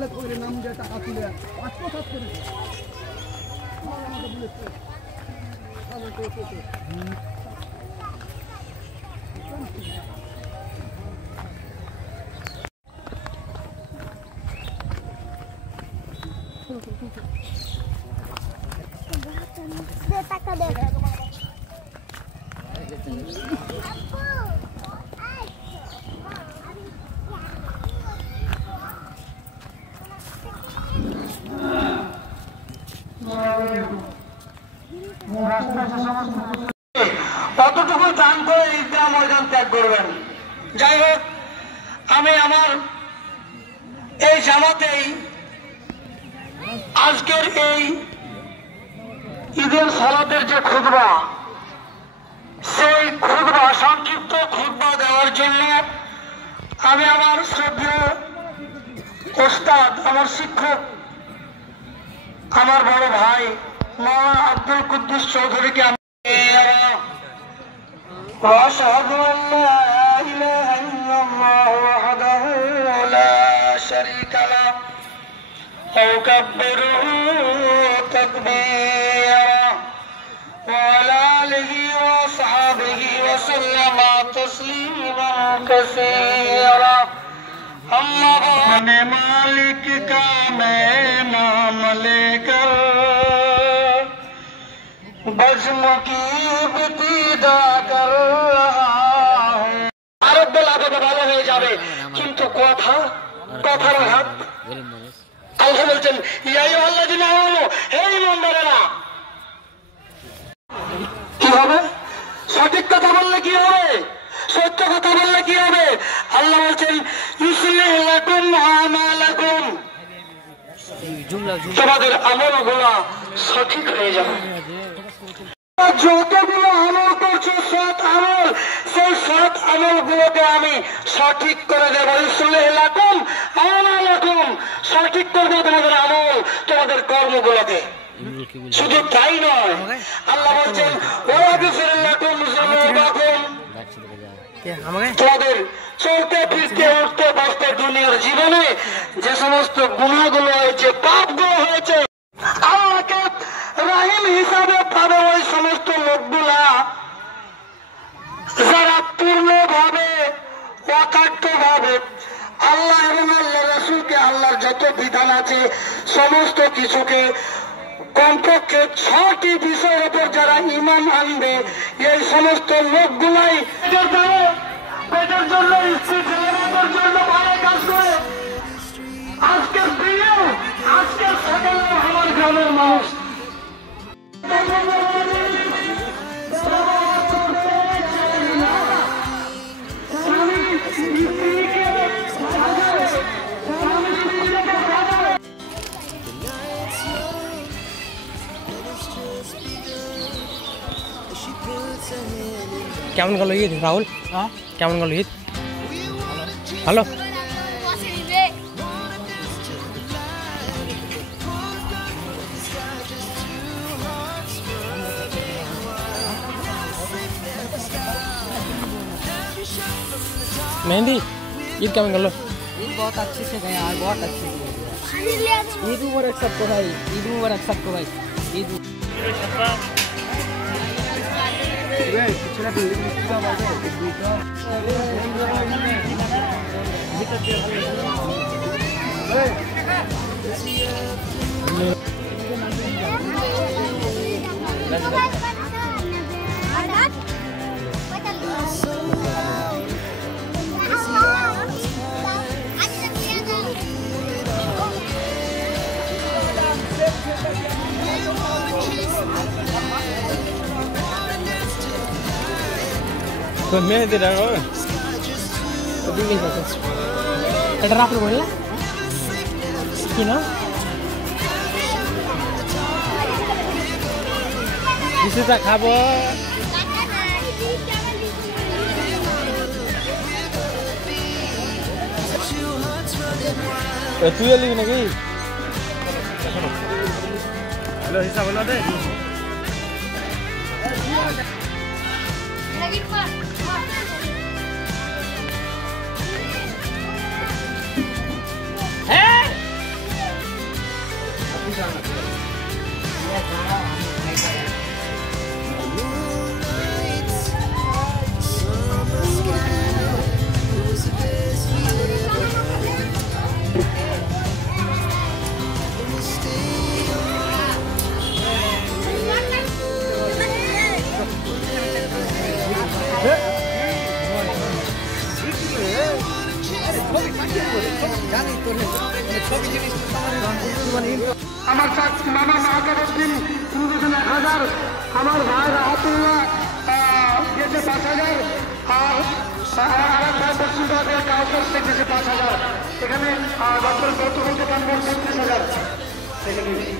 খালেদ কবিরের নাম দিয়ে টাকা তুলে আত্মসাৎ করেছে। আমাকে বলেছে টাকা দে কতটুকু দান করে ঈদগাহ ময়দান ত্যাগ করবেন। যাই হোক, আমি আমার এই জামাতেই আজকের এই ঈদের সালাতের যে খুতবা, সেই খুতবা সংক্ষিপ্ত খুতবা দেওয়ার জন্য আমি আমার শ্রদ্ধেয় ওস্তাদ, আমার শিক্ষক, আমার বড় ভাই মাওলানা আব্দুল কুদ্দুস চৌধুরীকে আমি وأشهد أن لا إله إلا الله وحده لا شريك له وأكبره تكبيرا وعلى آله وأصحابه وسلم تسليما كثيرا أما بعد مالك का मैं नाम लेकर बज़्म की इब्तिदा कर रहा हूं। আরব বলাবে ভালো হয়ে যাবে, কিন্তু কথার হাত আল্লাহ বলছেন ইয়া আইয়ুহাল্লাযিনা আমানু, হে ঈমানদারেরা। কি হবে? সঠিক কথা বললে কি হবে? সত্য কথা বললে কি হবে? আল্লাহ বলছেন ইউসলিহু লাকুম আমালাকুম, তোমাদের আমলগুলো সঠিক হয়ে যাবে। যতগুলো আমল করছো সৎ আমল, সেই সৎ আমলগুলোকে আমি সঠিক করে দেবো। ইউসলিহু লাকুম আমালাকুম, সঠিক করবো তোমাদের আমল, তোমাদের কর্মগুলোকে। শুধু তাই নয়, আল্লাহ বলছেন ওয়াগফির লাকুম যুনুবাকুম, তোমাদের চলতে ফিরতে উঠতে বসতে দুনিয়ার জীবনে যে সমস্ত গুনাহগুলো হয়েছে, পাপগুলো হয়েছে, আল্লাহকে রাহিম হিসাবে পাবে ওই সমস্ত লোকগুলা যারা পূর্ণভাবে অকাট্যভাবে আল্লাহ এবং আল্লাহ রাসূলকে, আল্লাহর যত বিধান আছে সমস্ত কিছুকে কমপক্ষে 6টি বিষয়ের উপর যারা ঈমান আনবে, এই সমস্ত লোকগুলাই পেটের জন্য, স্ত্রীর জন্য ভালো কাজ করে। আজকের প্রিয়, আজকের সকালে আমার গ্রামের মানুষ কেমন গেল ঈদ রাহুল? কেমন গেল ঈদ? ভালো। मेहंदी ईद केमन गल? ईद बहुत अच्छे से गया यार, बहुत अच्छे से। ईद मुबारक सबको भाई, ईद मुबारक सबको भाई। ईद तो मैं दे रहा हूँ तो भी नहीं सकते। এটা রাখলো বললা কি না? কিছুটা খাবো। তুই এলি নাকি? হ্যালো, হিসাব হলো দে। আমার মামা মাহাতাবুদ্দিন 1000, আমার ভাই রাহাতুল্লাহ দিয়েছে 5000, আর আমার ভাই পশ্চিমবঙ্গে কাউসার শেখ দিয়েছে 5000। এখানে ডক্টর গৌতম 35,000।